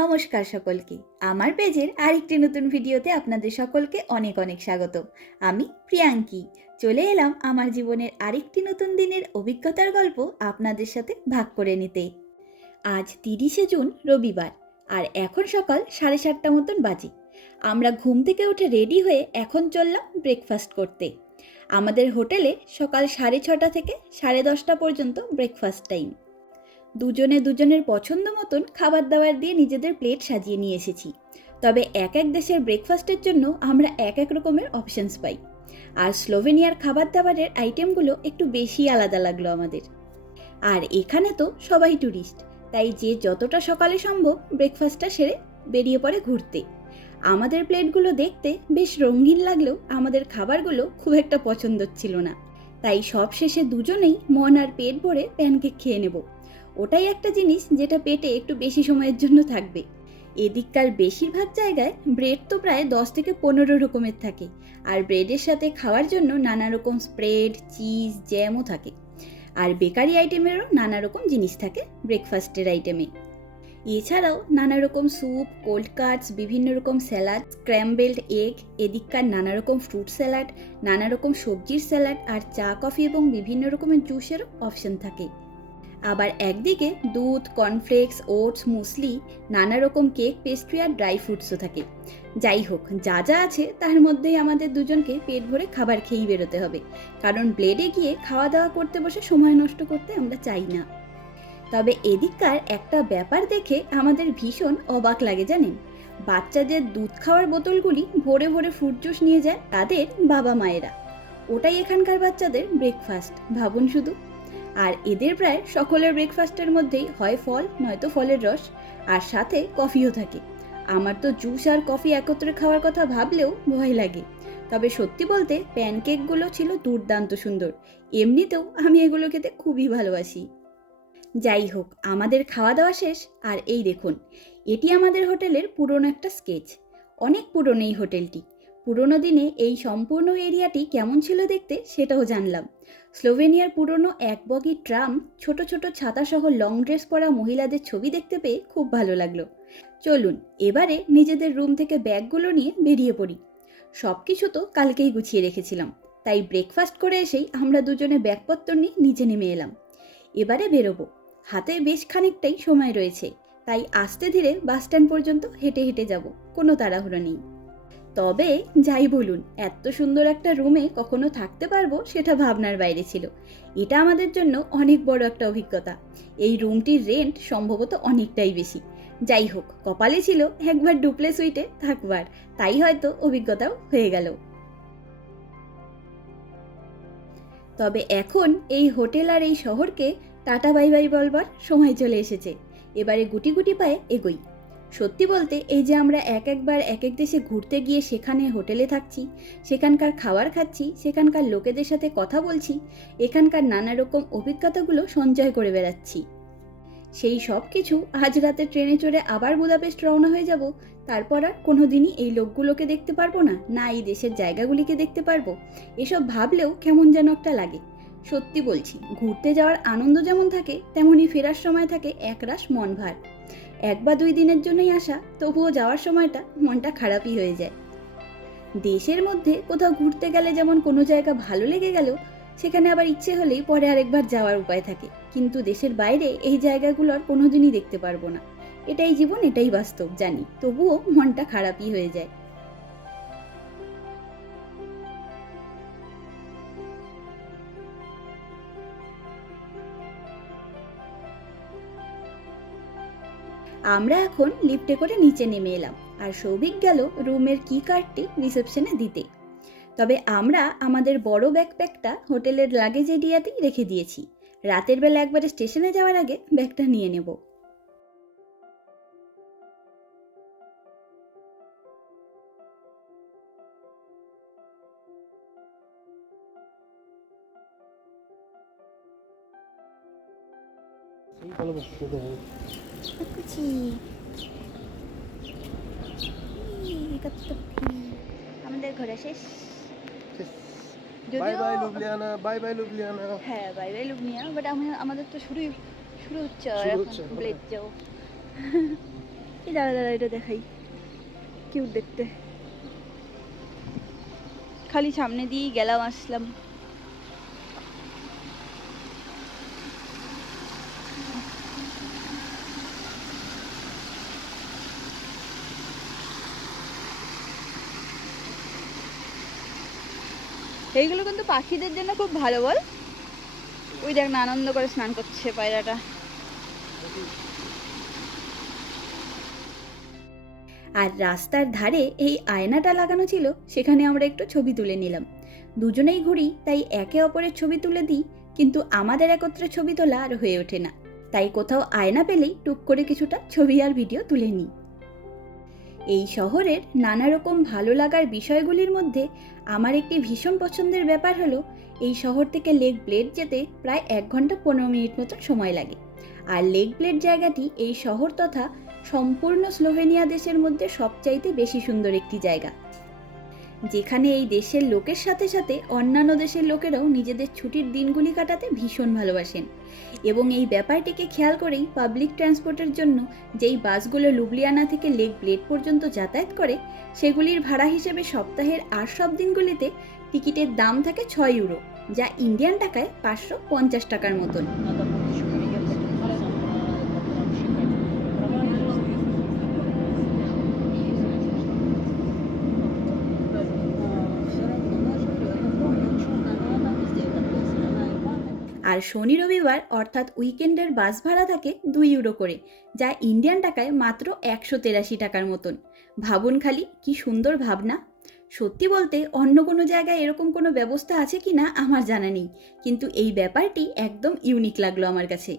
নমস্কার সকলকে। আমার পেজের আরেকটি নতুন ভিডিওতে আপনাদের সকলকে অনেক অনেক স্বাগত। আমি প্রিয়াঙ্কি। চলে এলাম আমার জীবনের আরেকটি নতুন দিনের অভিজ্ঞতার গল্প আপনাদের সাথে ভাগ করে নিতে। আজ 30শে জুন রবিবার, আর এখন সকাল 7:30 মতন বাজে। আমরা ঘুম থেকে উঠে রেডি হয়ে এখন চললাম ব্রেকফাস্ট করতে। আমাদের হোটেলে সকাল 6:30 থেকে 10:30 পর্যন্ত ব্রেকফাস্ট টাইম। দুজনে দুজনের পছন্দ মতন খাবার দাবার দিয়ে নিজেদের প্লেট সাজিয়ে নিয়ে এসেছি। তবে এক এক দেশের ব্রেকফাস্টের জন্য আমরা এক এক রকমের অপশানস পাই, আর স্লোভেনিয়ার খাবার দাবারের আইটেমগুলো একটু বেশি আলাদা লাগলো আমাদের। আর এখানে তো সবাই ট্যুরিস্ট, তাই যে যতটা সকালে সম্ভব ব্রেকফাস্টটা সেরে বেরিয়ে পড়ে ঘুরতে। আমাদের প্লেটগুলো দেখতে বেশ রঙিন লাগলেও আমাদের খাবারগুলো খুব একটা পছন্দ ছিল না, তাই সব শেষে দুজনেই মন আর পেট ভরে প্যানকেক খেয়ে নেব। ওটাই একটা জিনিস যেটা পেটে একটু বেশি সময়ের জন্য থাকবে। এদিককার বেশিরভাগ জায়গায় ব্রেড তো প্রায় 10 থেকে 15 রকমের থাকে, আর ব্রেডের সাথে খাওয়ার জন্য নানা রকম স্প্রেড, চিজ, জ্যামও থাকে। আর বেকারি আইটেমেরও নানা রকম জিনিস থাকে ব্রেকফাস্টের আইটেমে। এছাড়াও নানা রকম স্যুপ, কোল্ড কাটস, বিভিন্ন রকম স্যালাড, স্ক্র্যাম্বেলড এগ, এদিককার নানা রকম ফ্রুট স্যালাড, নানা রকম সবজির স্যালাড, আর চা, কফি এবং বিভিন্ন রকমের জুসেরও অপশন থাকে। আবার একদিকে দুধ, কর্নফ্লেক্স, ওটস, মুসলি, নানা রকম কেক, পেস্ট্রি আর ড্রাই ফ্রুটসও থাকে। যাই হোক, যা যা আছে তার মধ্যেই আমাদের দুজনকে পেট ভরে খাবার খেয়েই বেরোতে হবে, কারণ ব্লেডে গিয়ে খাওয়া দাওয়া করতে বসে সময় নষ্ট করতে আমরা চাই না। তবে এদিককার একটা ব্যাপার দেখে আমাদের ভীষণ অবাক লাগে জানেন। বাচ্চাদের দুধ খাওয়ার বোতলগুলি ভরে ভরে ফ্রুট জুস নিয়ে যায় তাদের বাবা মায়েরা। ওটাই এখানকার বাচ্চাদের ব্রেকফাস্ট, ভাবুন শুধু। আর এদের প্রায় সকলের ব্রেকফাস্টের মধ্যেই হয় ফল, নয়তো ফলের রস, আর সাথে কফিও থাকে। আমার তো জুস আর কফি একত্রে খাওয়ার কথা ভাবলেও ভয় লাগে। তবে সত্যি বলতে প্যানকেকগুলো ছিল দুর্দান্ত সুন্দর। এমনিতেও আমি এগুলো খেতে খুবই ভালোবাসি। যাই হোক, আমাদের খাওয়া দাওয়া শেষ, আর এই দেখুন, এটি আমাদের হোটেলের পুরনো একটা স্কেচ। অনেক পুরনো এই হোটেলটি। পুরনো দিনে এই সম্পূর্ণ এরিয়াটি কেমন ছিল দেখতে সেটাও জানলাম। স্লোভেনিয়ার পুরনো এক বগি ট্রাম, ছোট ছোট ছাতাসহ লং ড্রেস পরা মহিলাদের ছবি দেখতে পেয়ে খুব ভালো লাগলো। চলুন এবারে নিজেদের রুম থেকে ব্যাগগুলো নিয়ে বেরিয়ে পড়ি। সব কিছু তো কালকেই গুছিয়ে রেখেছিলাম, তাই ব্রেকফাস্ট করে এসেই আমরা দুজনে ব্যাগপত্র নিয়ে নিচে নেমে এলাম। এবারে বেরোবো। হাতে বেশ খানিকটাই সময় রয়েছে, তাই আস্তে ধীরে বাস স্ট্যান্ড পর্যন্ত হেঁটে হেঁটে যাব, কোনো তাড়াহুড়ো নেই। তবে যাই বলুন, এত সুন্দর একটা রুমে কখনো থাকতে পারবো সেটা ভাবনার বাইরে ছিল। এটা আমাদের জন্য অনেক বড় একটা অভিজ্ঞতা। এই রুমটির রেন্ট সম্ভবত অনেকটাই বেশি। যাই হোক, কপালে ছিল একবার ডুপ্লে সুইটে থাকবার, তাই হয়তো অভিজ্ঞতাও হয়ে গেল। তবে এখন এই হোটেল আর এই শহরকে টাটা বাই বাই বলবার সময় চলে এসেছে। এবারে গুটি গুটি পায়ে এগোই। সত্যি বলতে এই যে আমরা এক একবার এক এক দেশে ঘুরতে গিয়ে সেখানে হোটেলে থাকছি, সেখানকার খাবার খাচ্ছি, সেখানকার লোকেদের সাথে কথা বলছি, এখানকার নানা রকম অভিজ্ঞতাগুলো সঞ্চয় করে বেড়াচ্ছি। সেই সব কিছু আজ রাতে ট্রেনে চড়ে আবার বুদাপেস্ট রওনা হয়ে যাব। তারপর আর কোনো দিনই এই লোকগুলোকে দেখতে পারবো না, না এই দেশের জায়গাগুলিকে দেখতে পারবো। এসব ভাবলেও কেমন যেন একটা লাগে। সত্যি বলছি, ঘুরতে যাওয়ার আনন্দ যেমন থাকে, তেমনই ফেরার সময় থাকে একরাশ মন ভার। 1 বা 2 দিনের জন্যই আসা, তবুও যাওয়ার সময়টা মনটা খারাপই হয়ে যায়। দেশের মধ্যে কোথাও ঘুরতে গেলে যেমন কোনো জায়গা ভালো লেগে গেল, সেখানে আবার ইচ্ছে হলেই পরে আরেকবার যাওয়ার উপায় থাকে। কিন্তু দেশের বাইরে এই জায়গাগুলো আর কোনোদিনই দেখতে পারবো না। এটাই জীবন, এটাই বাস্তব জানি, তবুও মনটা খারাপই হয়ে যায়। আমরা এখন লিফটে করে নিচে নেমে এলাম, আর সৌভিক গেল রুমের কি কার্ডটি রিসেপশনে দিতে। তবে আমরা আমাদের বড় ব্যাকপ্যাকটা হোটেলের লাগেজ এরিয়াতেই রেখে দিয়েছি। রাতের বেলা একবারে স্টেশনে যাওয়ার আগে ব্যাগটা নিয়ে নেব। আমাদের ঘোরা শেষ। Bye bye Ljubljana, bye bye Ljubljana. হ্যাঁ, বাই বাই লুবনিয়া, বাট আমাদের তো শুরু হচ্ছে আর শুরু এখন হচ্ছে এখন। ব্লেড যাও। এই দাঁড়া দাঁড়া, এটা দেখাই, কিউট দেখতে। খালি সামনে দিয়েই গেলাম আসলাম। এইগুলো কিন্তু পাখিদের জন্য খুব ভালো, বল? ওই দেখ না, আনন্দ করে স্নান করছে পায়রাটা। আর রাস্তার ধারে এই আয়নাটা লাগানো ছিল, সেখানে আমরা একটু ছবি তুলে নিলাম। দুজনেই ঘুরি, তাই একে অপরের ছবি তুলে দিই, কিন্তু আমাদের একত্রে ছবি তোলা আর হয়ে ওঠে না। তাই কোথাও আয়না পেলেই টুক করে কিছুটা ছবি আর ভিডিও তুলে নিই। এই শহরের নানা রকম ভালো লাগার বিষয়গুলির মধ্যে আমার একটি ভীষণ পছন্দের ব্যাপার হলো, এই শহর থেকে লেক ব্লেড যেতে প্রায় 1 ঘন্টা 15 মিনিট মতো সময় লাগে। আর লেক ব্লেড জায়গাটি এই শহর তথা সম্পূর্ণ স্লোভেনিয়া দেশের মধ্যে সবচাইতে বেশি সুন্দর একটি জায়গা, যেখানে এই দেশের লোকের সাথে সাথে অন্যান্য দেশের লোকেরাও নিজেদের ছুটির দিনগুলি কাটাতে ভীষণ ভালোবাসেন। এবং এই ব্যাপারটিকে খেয়াল করেই পাবলিক ট্রান্সপোর্টের জন্য যেই বাসগুলো লুবলিয়ানা থেকে লেক ব্লেড পর্যন্ত যাতায়াত করে, সেগুলির ভাড়া হিসেবে সপ্তাহের আর সব দিনগুলিতে টিকিটের দাম থাকে 6 ইউরো, যা ইন্ডিয়ান টাকায় 550 টাকার মতন। আর শনি রবিবার অর্থাৎ উইকেন্ডের বাস ভাড়া থাকে 2 ইউরো করে, যা ইন্ডিয়ান টাকায় মাত্র 183 টাকার মতন। ভাবুন খালি, কি সুন্দর ভাবনা। সত্যি বলতে অন্য কোনো জায়গায় এরকম কোনো ব্যবস্থা আছে কি না আমার জানা নেই, কিন্তু এই ব্যাপারটি একদম ইউনিক লাগলো আমার কাছে।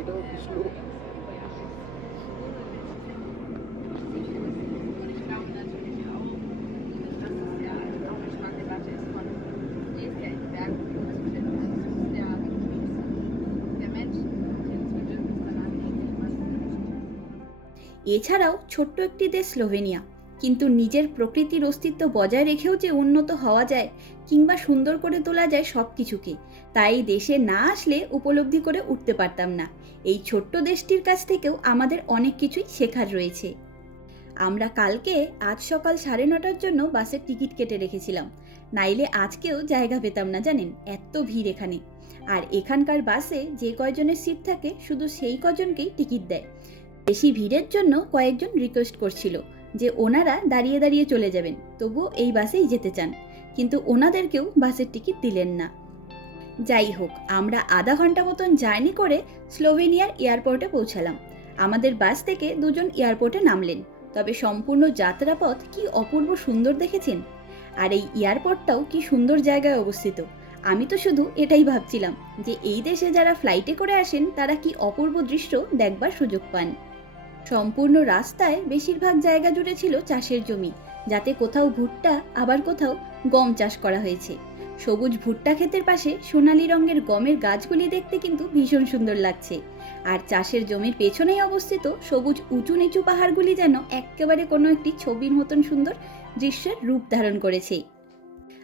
এটাও কি স্লো? এছাড়াও ছোট্ট একটি দেশ স্লোভেনিয়া, কিন্তু নিজের প্রকৃতির অস্তিত্ব বজায় রেখেও যে উন্নত হওয়া যায় কিংবা সুন্দর করে তোলা যায় সব কিছুকে, তাই দেশে না আসলে উপলব্ধি করে উঠতে পারতাম না। এই ছোট্ট দেশটির কাছ থেকেও আমাদের অনেক কিছুই শেখার রয়েছে। আমরা কালকে আজ সকাল 9:30টার জন্য বাসের টিকিট কেটে রেখেছিলাম, নাইলে আজকেও জায়গা পেতাম না, জানেন, এত ভিড় এখানে। আর এখানকার বাসে যে কয়জনের সিট থাকে শুধু সেই কজনকেই টিকিট দেয়। বেশি ভিড়ের জন্য কয়েকজন রিকোয়েস্ট করছিল যে ওনারা দাঁড়িয়ে দাঁড়িয়ে চলে যাবেন, তবুও এই বাসেই যেতে চান, কিন্তু ওনাদেরকেও বাসের টিকিট দিলেন না। যাই হোক, আমরা আধা ঘন্টা মতন জার্নি করে স্লোভেনিয়ার এয়ারপোর্টে পৌঁছালাম। আমাদের বাস থেকে দুজন এয়ারপোর্টে নামলেন, তবে সম্পূর্ণ যাত্রাপথ কি অপূর্ব সুন্দর দেখেছেন। আর এই এয়ারপোর্টটাও কি সুন্দর জায়গায় অবস্থিত। আমি তো শুধু এটাই ভাবছিলাম যে এই দেশে যারা ফ্লাইটে করে আসেন তারা কি অপূর্ব দৃশ্য দেখবার সুযোগ পান। সম্পূর্ণ রাস্তায় বেশিরভাগ জায়গা জুড়ে ছিল চাষের জমি, যাতে কোথাও ভুট্টা আবার কোথাও গম চাষ করা হয়েছে। সবুজ ভুট্টা ক্ষেতের পাশে সোনালী রঙের গমের গাছগুলি দেখতে কিন্তু ভীষণ সুন্দর লাগছে। আর চাষের জমির পেছনেই অবস্থিত সবুজ উঁচু নিচু পাহাড়গুলি যেন একেবারে কোনো একটি ছবির মতন সুন্দর দৃশ্যের রূপ ধারণ করেছে।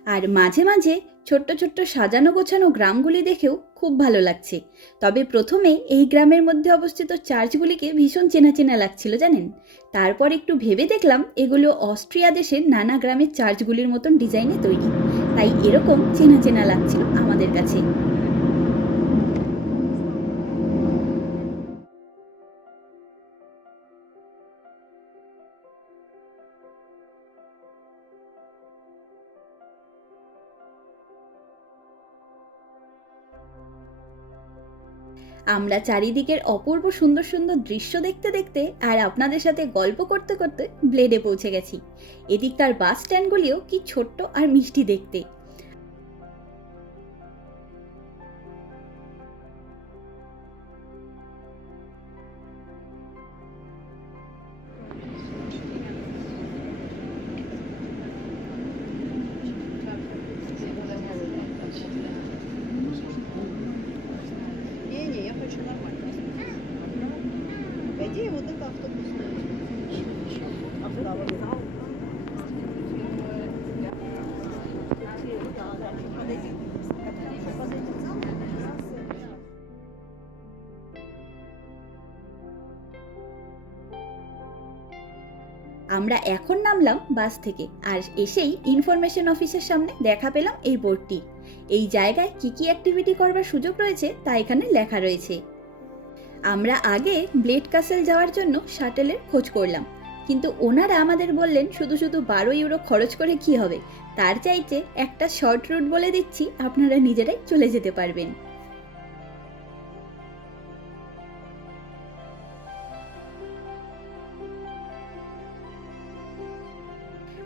আর মাঝে মাঝে ছোট্ট ছোট্ট সাজানো গোছানো গ্রামগুলি দেখেও খুব ভালো লাগছে। তবে প্রথমে এই গ্রামের মধ্যে অবস্থিত চার্চগুলিকে ভীষণ চেনা চেনা লাগছিল, জানেন। তারপর একটু ভেবে দেখলাম এগুলো অস্ট্রিয়া দেশের নানা গ্রামের চার্চগুলির মতন ডিজাইনে তৈরি, তাই এরকম চেনা চেনা লাগছিল আমাদের কাছে। আমরা চারিদিকের অপূর্ব সুন্দর সুন্দর দৃশ্য দেখতে দেখতে আর আপনাদের সাথে গল্প করতে করতে ব্লেডে পৌঁছে গেছি। এদিককার বাস স্ট্যান্ডগুলিও কি ছোট্ট আর মিষ্টি দেখতে। Не, я хочу нормально. Пойди, вот это автобус. Автовокзал. আমরা এখন নামলাম বাস থেকে, আর এসেই ইনফরমেশন অফিসের সামনে দেখা পেলাম এই বোর্ডটি। এই জায়গায় কি কি অ্যাক্টিভিটি করবার সুযোগ রয়েছে তা এখানে লেখা রয়েছে। আমরা আগে ব্লেড ক্যাসেল যাওয়ার জন্য শাটেলের খোঁজ করলাম, কিন্তু ওনারা আমাদের বললেন শুধু শুধু 12 ইউরো খরচ করে কি হবে, তার চাইতে একটা শর্ট রুট বলে দিচ্ছি, আপনারা নিজেরাই চলে যেতে পারবেন।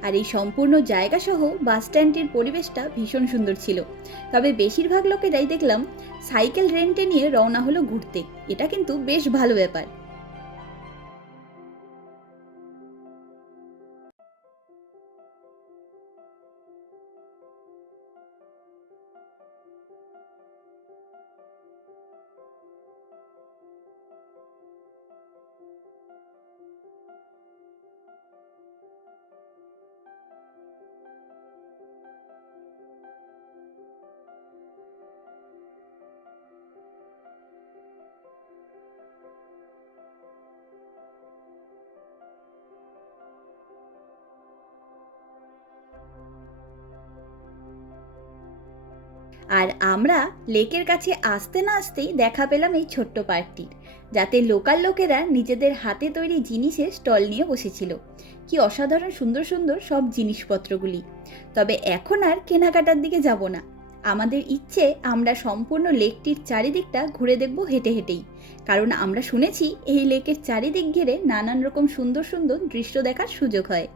আর এই সম্পূর্ণ জায়গা সহ বাস স্ট্যান্ডটির পরিবেশটা ভীষণ সুন্দর ছিল। তবে বেশিরভাগ লোকেরাই দেখলাম সাইকেল রেন্টে নিয়ে রওনা হলো ঘুরতে। এটা কিন্তু বেশ ভালো ব্যাপার। আর আমরা লেকের কাছে আসতে না আসতেই দেখা পেলাম এই ছোট্ট পার্কটির, যাতে লোকাল লোকেরা নিজেদের হাতে তৈরি জিনিসের স্টল নিয়ে বসেছিল। কি অসাধারণ সুন্দর সুন্দর সব জিনিসপত্রগুলি। তবে এখন আর কেনাকাটার দিকে যাব না। আমাদের ইচ্ছে আমরা সম্পূর্ণ লেকটির চারিদিকটা ঘুরে দেখব হেঁটে হেঁটেই, কারণ আমরা শুনেছি এই লেকের চারিদিক ঘিরে নানান রকম সুন্দর সুন্দর দৃশ্য দেখার সুযোগ হয়।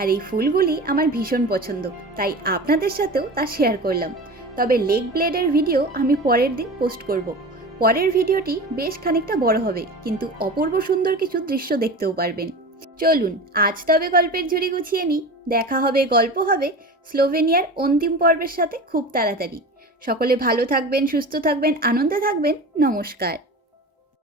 আর এই ফুলগুলি আমার ভীষণ পছন্দ, তাই আপনাদের সাথেও তা শেয়ার করলাম। তবে লেক ব্লেডের ভিডিও আমি পরের দিন পোস্ট করব। পরের ভিডিওটি বেশ খানিকটা বড় হবে, কিন্তু অপূর্ব সুন্দর কিছু দৃশ্য দেখতেও পারবেন। চলুন আজ তবে গল্পের ঝুড়ি গুছিয়ে নিই। দেখা হবে, গল্প হবে স্লোভেনিয়ার অন্তিম পর্বের সাথে খুব তাড়াতাড়ি। সকলে ভালো থাকবেন, সুস্থ থাকবেন, আনন্দে থাকবেন। নমস্কার।